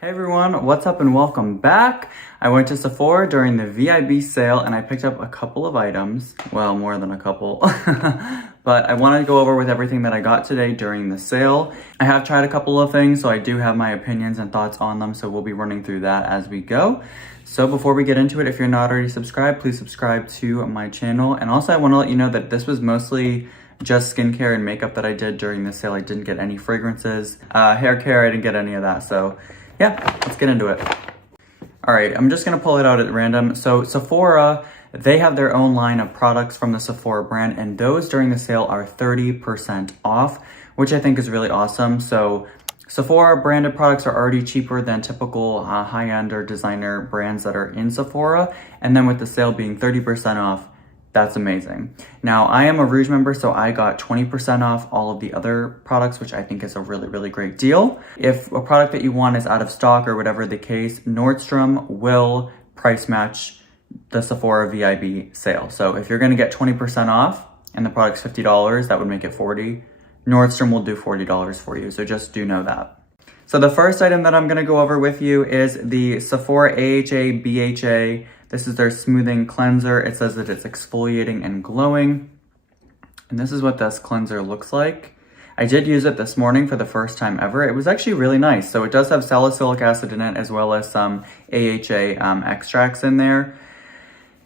Hey everyone, what's up and welcome back. I went to Sephora during the VIB sale and I picked up a couple of items. Well, more than a couple. But I wanted to go over with everything that I got today during the sale. I have tried a couple of things, so I do have my opinions and thoughts on them, so we'll be running through that as we go. So before we get into it, if you're not already subscribed, please subscribe to my channel. And also I want to let you know that this was mostly just skincare and makeup that I did during the sale. I didn't get any fragrances. Hair care, I didn't get any of that, so yeah, let's get into it. All right, I'm just gonna pull it out at random. So Sephora, they have their own line of products from the Sephora brand, and those during the sale are 30% off, which I think is really awesome. So Sephora branded products are already cheaper than typical high-end or designer brands that are in Sephora. And then with the sale being 30% off, that's amazing. Now, I am a Rouge member, so I got 20% off all of the other products, which I think is a really, really great deal. If a product that you want is out of stock or whatever the case, Nordstrom will price match the Sephora VIB sale. So if you're gonna get 20% off and the product's $50, that would make it $40. Nordstrom will do $40 for you, so just do know that. So the first item that I'm gonna go over with you is the Sephora AHA BHA. This is their smoothing cleanser. It says that it's exfoliating and glowing. And this is what this cleanser looks like. I did use it this morning for the first time ever. It was actually really nice. So it does have salicylic acid in it as well as some AHA extracts in there.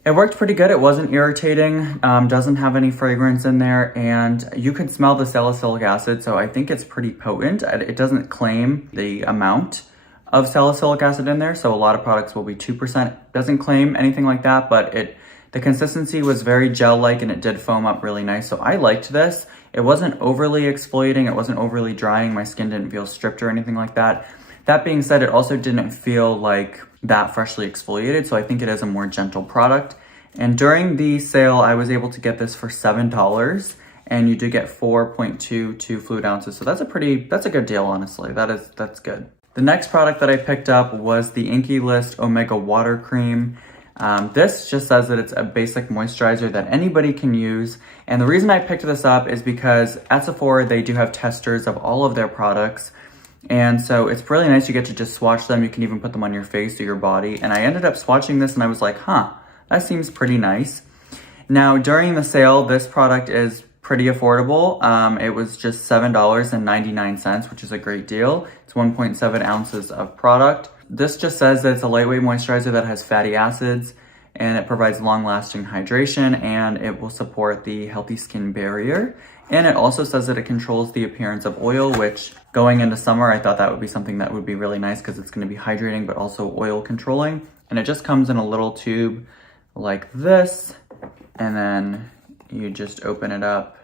It worked pretty good. It wasn't irritating, doesn't have any fragrance in there, and you can smell the salicylic acid, so I think it's pretty potent. It doesn't claim the amount of salicylic acid in there, so a lot of products will be 2%. Doesn't claim anything like that, but the consistency was very gel-like and it did foam up really nice, so I liked this. It wasn't overly exfoliating, it wasn't overly drying, my skin didn't feel stripped or anything like that. That being said, it also didn't feel like that freshly exfoliated, so I think it is a more gentle product. And during the sale, I was able to get this for $7, and you do get 4.22 fluid ounces, so that's a good deal, honestly. That's good. The next product that I picked up was the Inky List Omega Water Cream. This just says that it's a basic moisturizer that anybody can use. And the reason I picked this up is because at Sephora, they do have testers of all of their products. And so it's really nice. You get to just swatch them. You can even put them on your face or your body. And I ended up swatching this and I was like, huh, that seems pretty nice. Now, during the sale, this product is pretty affordable. It was just $7.99, which is a great deal. It's 1.7 ounces of product. This just says that it's a lightweight moisturizer that has fatty acids and it provides long-lasting hydration and it will support the healthy skin barrier. And it also says that it controls the appearance of oil, which going into summer, I thought that would be something that would be really nice because it's going to be hydrating but also oil controlling. And it just comes in a little tube like this, and then you just open it up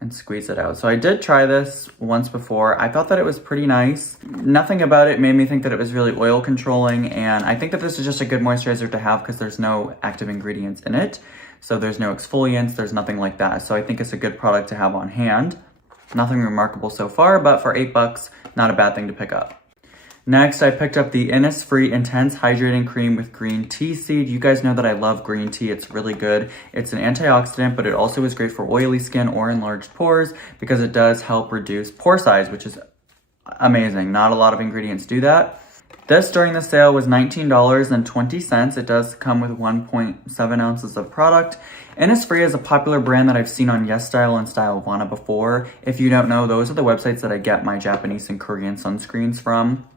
and squeeze it out. So I did try this once before. I thought that it was pretty nice. Nothing about it made me think that it was really oil controlling, and I think that this is just a good moisturizer to have because there's no active ingredients in it. So there's no exfoliants, there's nothing like that. So I think it's a good product to have on hand. Nothing remarkable so far, but for $8, not a bad thing to pick up. Next, I picked up the Innisfree Intense Hydrating Cream with green tea seed. You guys know that I love green tea. It's really good. It's an antioxidant, but it also is great for oily skin or enlarged pores because it does help reduce pore size, which is amazing. Not a lot of ingredients do that. This during the sale was $19.20. It does come with 1.7 ounces of product. Innisfree is a popular brand that I've seen on YesStyle and Stylovana before. If you don't know, those are the websites that I get my Japanese and Korean sunscreens from,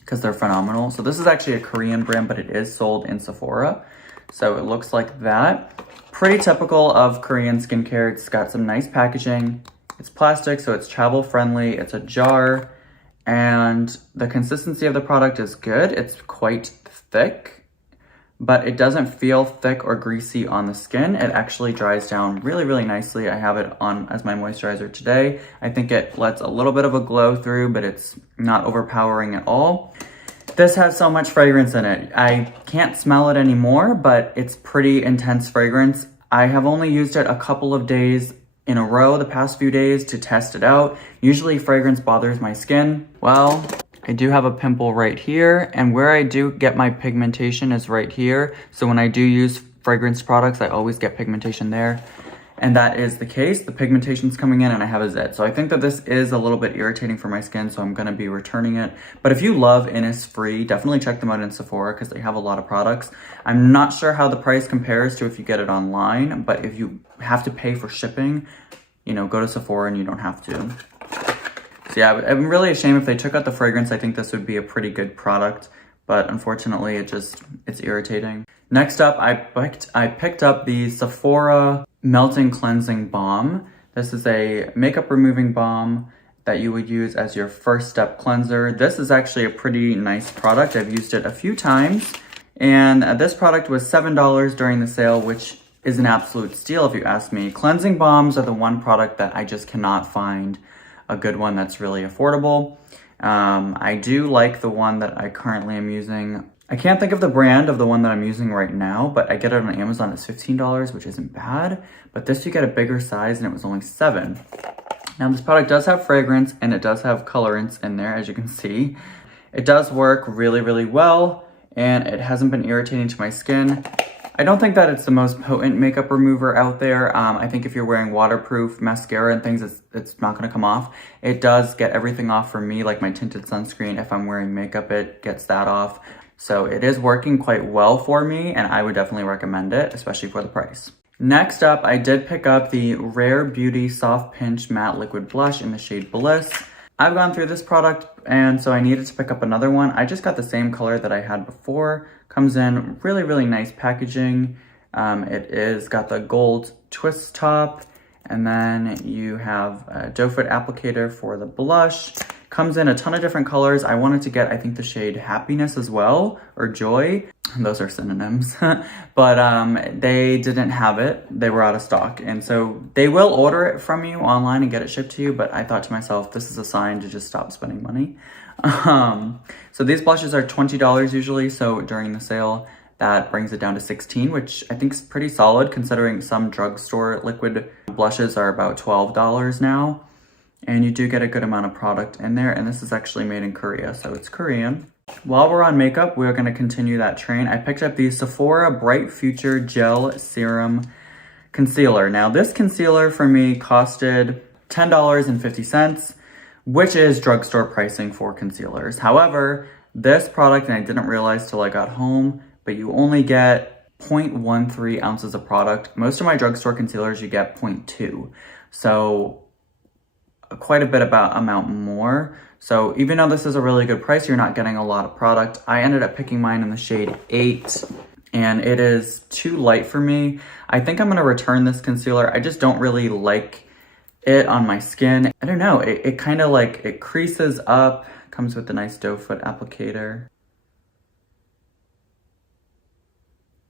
because they're phenomenal. So this is actually a Korean brand, but it is sold in Sephora. So it looks like that. Pretty typical of Korean skincare. It's got some nice packaging. It's plastic, so it's travel friendly. It's a jar, and the consistency of the product is good. It's quite thick, but it doesn't feel thick or greasy on the skin. It actually dries down really, really nicely. I have it on as my moisturizer today. I think it lets a little bit of a glow through, but it's not overpowering at all. This has so much fragrance in it. I can't smell it anymore, but it's pretty intense fragrance. I have only used it a couple of days in a row the past few days to test it out. Usually fragrance bothers my skin. Well, I do have a pimple right here, and where I do get my pigmentation is right here. So when I do use fragrance products, I always get pigmentation there. and that is the case. The pigmentation's coming in and I have a zit. So I think that this is a little bit irritating for my skin, so I'm gonna be returning it. But if you love Innisfree, definitely check them out in Sephora because they have a lot of products. I'm not sure how the price compares to if you get it online, but if you have to pay for shipping, you know, go to Sephora and you don't have to. So yeah, I'm really ashamed if they took out the fragrance. I think this would be a pretty good product, but unfortunately it's irritating. Next up, I picked up the Sephora Melting Cleansing Balm. This is a makeup removing balm that you would use as your first step cleanser. This is actually a pretty nice product. I've used it a few times, and this product was $7 during the sale, which is an absolute steal if you ask me. Cleansing balms are the one product that I just cannot find a good one that's really affordable. I do like the one that I currently am using. I can't think of the brand of the one that I'm using right now, but I get it on Amazon. It's $15, which isn't bad. But this, you get a bigger size and it was only $7. Now this product does have fragrance and it does have colorants in there, as you can see. It does work really, really well, and it hasn't been irritating to my skin. I don't think that it's the most potent makeup remover out there. I think if you're wearing waterproof mascara and things, it's not gonna come off. It does get everything off for me, like my tinted sunscreen. If I'm wearing makeup, it gets that off. So it is working quite well for me, and I would definitely recommend it, especially for the price. Next up, I did pick up the Rare Beauty Soft Pinch Matte Liquid Blush in the shade Bliss. I've gone through this product, and so I needed to pick up another one. I just got the same color that I had before. Comes in really, really nice packaging. It is got the gold twist top, and then you have a doe foot applicator for the blush. Comes in a ton of different colors. I wanted to get, I think, the shade Happiness as well, or Joy. Those are synonyms. But they didn't have it. They were out of stock. And so they will order it from you online and get it shipped to you. But I thought to myself, this is a sign to just stop spending money. So these blushes are $20 usually. So during the sale, that brings it down to $16, which I think is pretty solid considering some drugstore liquid blushes are about $12 now. And you do get a good amount of product in there, and this is actually made in Korea, so it's Korean. While we're on makeup, we're gonna continue that train. I picked up the Sephora Bright Future Gel Serum Concealer. Now this concealer for me costed $10.50, which is drugstore pricing for concealers. However, this product, and I didn't realize till I got home, but you only get 0.13 ounces of product. Most of my drugstore concealers, you get 0.2. So quite a bit amount more. So even though this is a really good price, you're not getting a lot of product. I ended up picking mine in the shade 8, and it is too light for me. I think I'm gonna return this concealer. I just don't really like it on my skin. I don't know, it kind of like, it creases up. Comes with a nice doe foot applicator.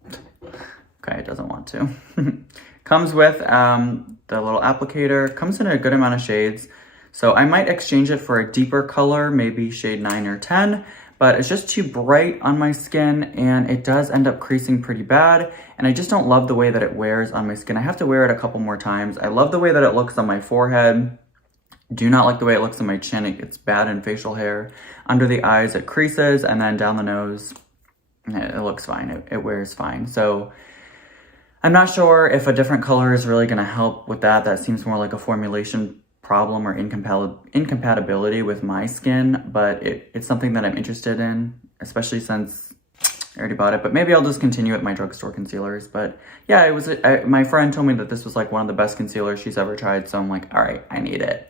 Okay, it doesn't want to. Comes with the little applicator. Comes in a good amount of shades. So I might exchange it for a deeper color, maybe shade 9 or 10, but it's just too bright on my skin and it does end up creasing pretty bad. And I just don't love the way that it wears on my skin. I have to wear it a couple more times. I love the way that it looks on my forehead. Do not like the way it looks on my chin. It's bad in facial hair. Under the eyes, it creases, and then down the nose, it looks fine. It wears fine. So I'm not sure if a different color is really gonna help with that. That seems more like a formulation problem or incompatibility with my skin, but it's something that I'm interested in, especially since I already bought it. But maybe I'll just continue with my drugstore concealers. But yeah, my friend told me that this was like one of the best concealers she's ever tried, so I'm like, all right, I need it.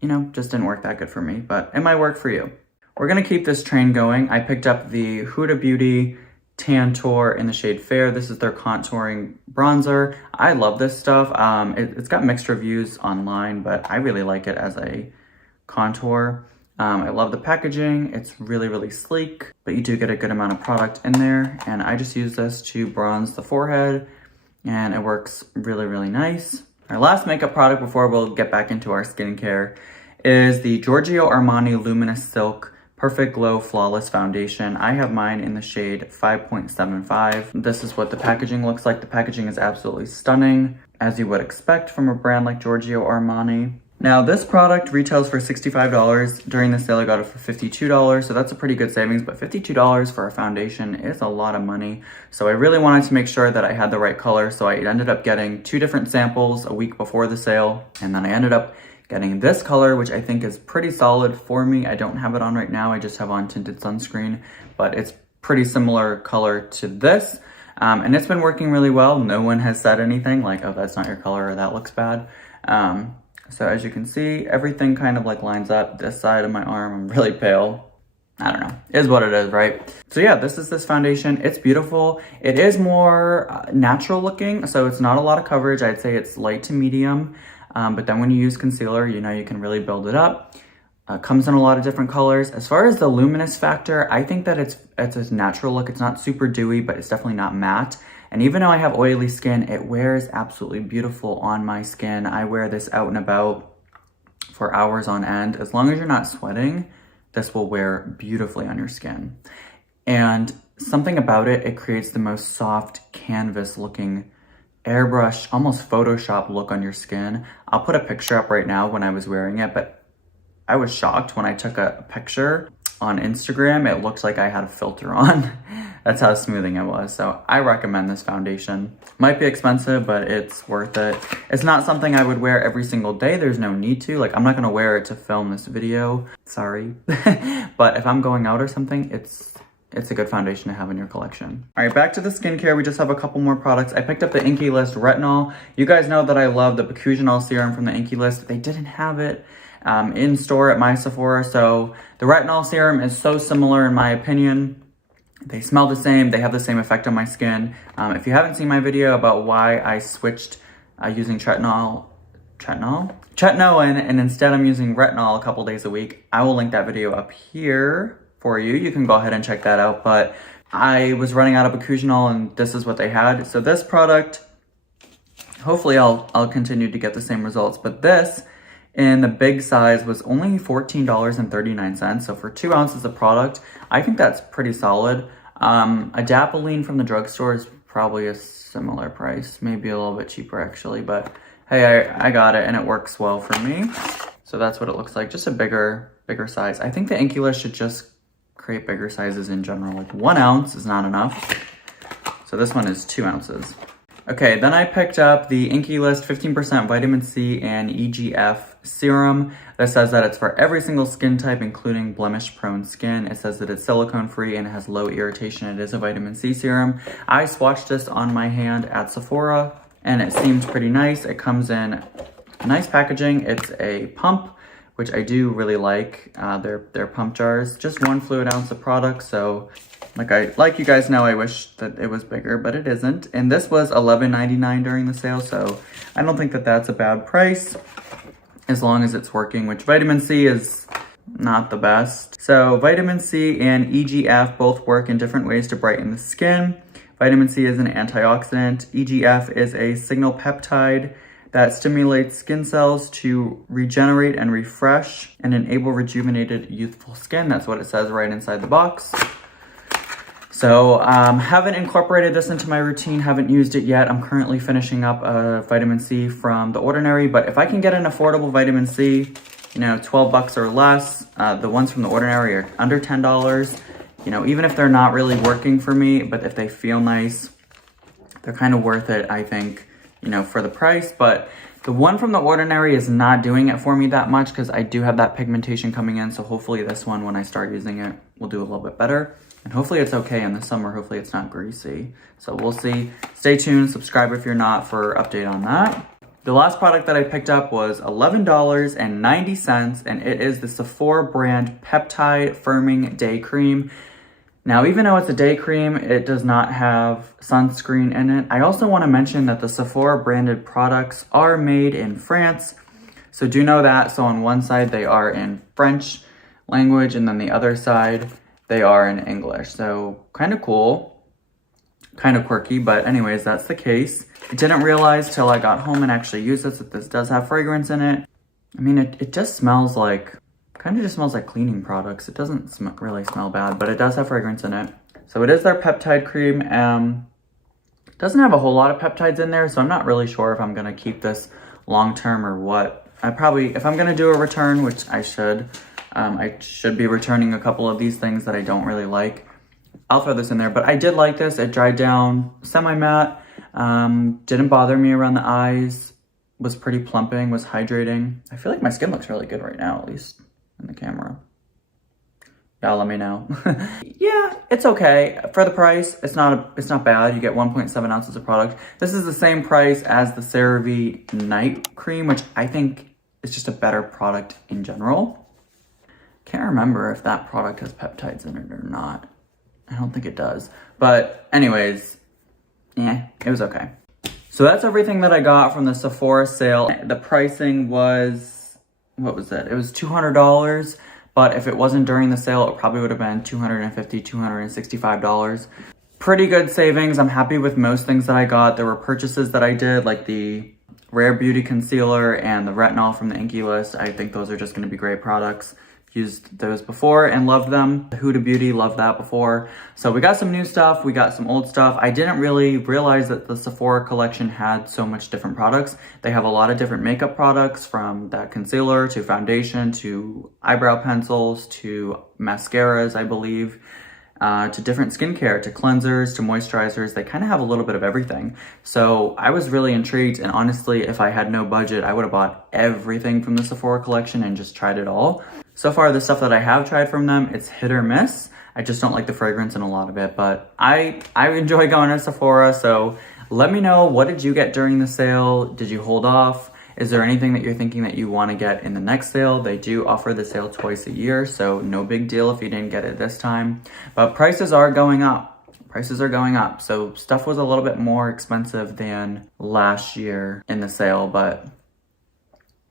You know, just didn't work that good for me, but it might work for you. We're gonna keep this train going. I picked up the Huda Beauty Tantour in the shade Fair. This is their contouring bronzer. I love this stuff. It's got mixed reviews online, but I really like it as a contour. I love the packaging. It's really, really sleek, but you do get a good amount of product in there. And I just use this to bronze the forehead, and it works really, really nice. Our last makeup product before we'll get back into our skincare is the Giorgio Armani Luminous Silk Perfect Glow Flawless Foundation. I have mine in the shade 5.75. This is what the packaging looks like. The packaging is absolutely stunning, as you would expect from a brand like Giorgio Armani. Now this product retails for $65. During the sale I got it for $52, so that's a pretty good savings, but $52 for a foundation is a lot of money. So I really wanted to make sure that I had the right color, so I ended up getting 2 different samples a week before the sale, and then I ended up getting this color, which I think is pretty solid for me. I don't have it on right now, I just have on tinted sunscreen, but it's pretty similar color to this. And it's been working really well. No one has said anything like, oh, that's not your color or that looks bad. So as you can see, everything kind of like lines up. This side of my arm, I'm really pale. I don't know, is what it is, right? So yeah, this is this foundation. It's beautiful. It is more natural looking, so it's not a lot of coverage. I'd say it's light to medium, but then when you use concealer, you know, you can really build it up. Comes in a lot of different colors. As far as the luminous factor, I think that it's a natural look. It's not super dewy, but it's definitely not matte. And even though I have oily skin, it wears absolutely beautiful on my skin. I wear this out and about for hours on end. As long as you're not sweating, this will wear beautifully on your skin. And something about it, it creates the most soft canvas looking airbrush, almost Photoshop look on your skin. I'll put a picture up right now when I was wearing it, but I was shocked when I took a picture on Instagram. It looked like I had a filter on. That's how smoothing it was. So I recommend this foundation. Might be expensive, but it's worth it. It's not something I would wear every single day. There's no need to. Like, I'm not gonna wear it to film this video. Sorry. But if I'm going out or something, it's a good foundation to have in your collection. All right, back to the skincare. We just have a couple more products. I picked up the Inky List Retinol. You guys know that I love the Retinol Serum from the Inky List. They didn't have it in store at my Sephora. So the Retinol Serum is so similar in my opinion. They smell the same, they have the same effect on my skin. If you haven't seen my video about why I switched using tretinoin, and instead I'm using retinol a couple days a week, I will link that video up here for you. You can go ahead and check that out. But I was running out of Retinol and this is what they had. So this product, hopefully I'll continue to get the same results, but this in the big size was only $14.39. So for 2 ounces of product, I think that's pretty solid. Adapalene from the drugstore is probably a similar price, maybe a little bit cheaper actually, but hey, I got it and it works well for me. So that's what it looks like, just a bigger size. I think the Inky List should just create bigger sizes in general. Like 1 ounce is not enough. So this one is 2 ounces. Okay, then I picked up the Inky List 15% vitamin C and EGF serum. That says that it's for every single skin type, including blemish-prone skin. It says that it's silicone-free and it has low irritation. It is a vitamin C serum. I swatched this on my hand at Sephora, and it seemed pretty nice. It comes in nice packaging. It's a pump, which I do really like. They're pump jars, just 1 fluid ounce of product. So like you guys know, I wish that it was bigger, but it isn't. And this was $11.99 during the sale, so I don't think that that's a bad price as long as it's working, which vitamin C is not the best. So vitamin C and EGF both work in different ways to brighten the skin. Vitamin C is an antioxidant. EGF is a signal peptide that stimulates skin cells to regenerate and refresh and enable rejuvenated, youthful skin. That's what it says right inside the box. So haven't incorporated this into my routine, haven't used it yet. I'm currently finishing up a vitamin C from The Ordinary, but if I can get an affordable vitamin C, you know, 12 bucks or less, the ones from The Ordinary are under $10. You know, even if they're not really working for me, but if they feel nice, they're kind of worth it, I think, you know, for the price. But the one from The Ordinary is not doing it for me that much because I do have that pigmentation coming in. So hopefully this one, when I start using it, will do a little bit better. And hopefully it's okay in the summer. Hopefully it's not greasy. So we'll see. Stay tuned. Subscribe if you're not for update on that. The last product that I picked up was $11.90, and it is the Sephora brand Peptide Firming Day Cream. Now, even though it's a day cream, it does not have sunscreen in it. I also want to mention that the Sephora branded products are made in France. So do know that. So on one side, they are in French language, and then the other side, they are in English. So kind of cool, kind of quirky, but anyways, that's the case. I didn't realize till I got home and actually used this that this does have fragrance in it. I mean, it just smells like, kind of just smells like cleaning products. It doesn't really smell bad, but it does have fragrance in it. So it is their peptide cream. Doesn't have a whole lot of peptides in there, so I'm not really sure if I'm gonna keep this long term or what. I probably, if I'm gonna do a return, which I should be returning a couple of these things that I don't really like. I'll throw this in there, but I did like this. It dried down semi-matte, didn't bother me around the eyes, was pretty plumping, was hydrating. I feel like my skin looks really good right now, at least in the camera. Y'all let me know. Yeah, it's okay. For the price, it's not bad. You get 1.7 ounces of product. This is the same price as the CeraVe Night Cream, which I think is just a better product in general. Can't remember if that product has peptides in it or not. I don't think it does. But anyways, yeah, it was okay. So that's everything that I got from the Sephora sale. The pricing was, what was it? It was $200, but if it wasn't during the sale, it probably would have been $250, $265. Pretty good savings. I'm happy with most things that I got. There were purchases that I did, like the Rare Beauty Concealer and the Retinol from the Inky list. I think those are just gonna be great products. Used those before and loved them. The Huda Beauty, loved that before. So we got some new stuff, we got some old stuff. I didn't really realize that the Sephora collection had so much different products. They have a lot of different makeup products, from that concealer to foundation to eyebrow pencils to mascaras, I believe, to different skincare, to cleansers, to moisturizers. They kind of have a little bit of everything. So I was really intrigued, and honestly, if I had no budget, I would have bought everything from the Sephora collection and just tried it all. So far, the stuff that I have tried from them, it's hit or miss. I just don't like the fragrance in a lot of it, but I enjoy going to Sephora. So let me know, what did you get during the sale? Did you hold off? Is there anything that you're thinking that you want to get in the next sale? They do offer the sale twice a year, so no big deal if you didn't get it this time. But prices are going up. Prices are going up. So stuff was a little bit more expensive than last year in the sale, but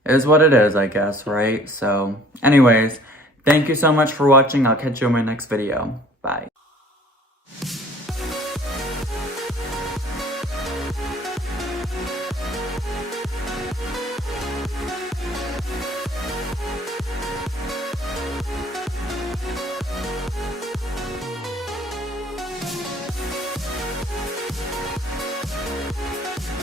it is what it is, I guess, right? So anyways, thank you so much for watching. I'll catch you in my next video. Bye.